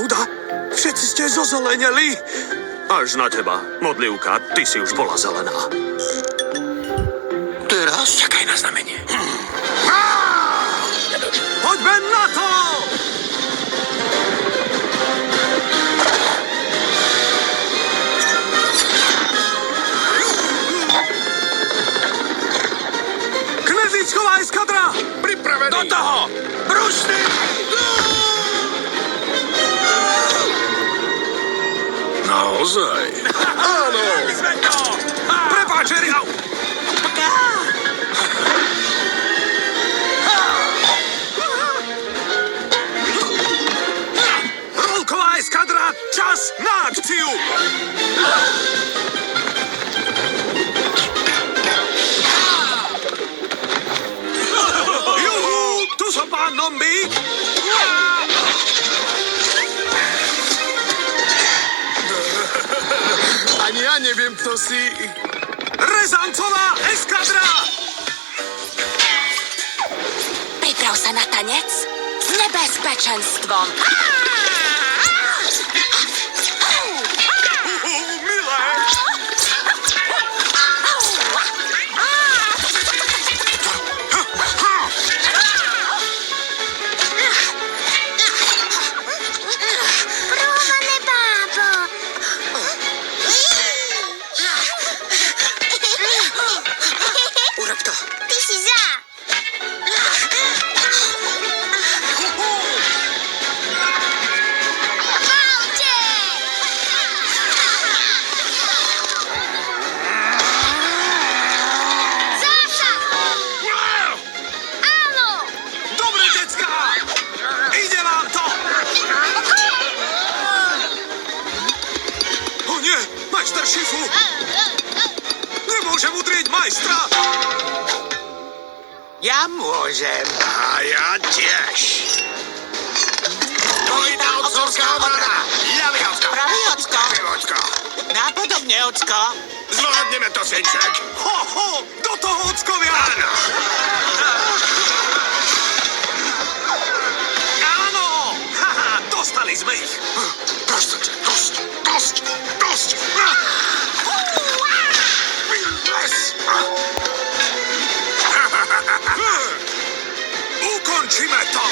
pravda? Všetci ste zozeleneli? Až na teba, modlivka, ty si už bola zelená. Teraz? Čakaj na znamenie. Poďme na to! Knedlíčková eskadra! Pripravený! Do toho! Brusný! Naozaj? Áno! Prepáč, Jerry! Au! Rolková eskadra, čas na akciu! Juhu, tu som pán Nomby. Ani ja neviem, kto si... Rezancová eskadra! Priprav sa na tanec s nebezpečenstvom. Milé! Prúvané bábo. Urob to. Ty si za. Valte! Zásah! Áno! Dobre, decká! Ide vám to! O nie, majster Šifu! Nemôžem udrieť majstra! Ja môžem. A ja tiež. Dvojitá otcovská obrana. Ľavý ocko. Pravý ocko. Pravý ocko. Nápodobne, ocko. Zvládneme to, synček. Ho, ho! Do toho, ockovia! Áno. Áno! Haha, dostali sme ich! Dosť. Ukončíme to!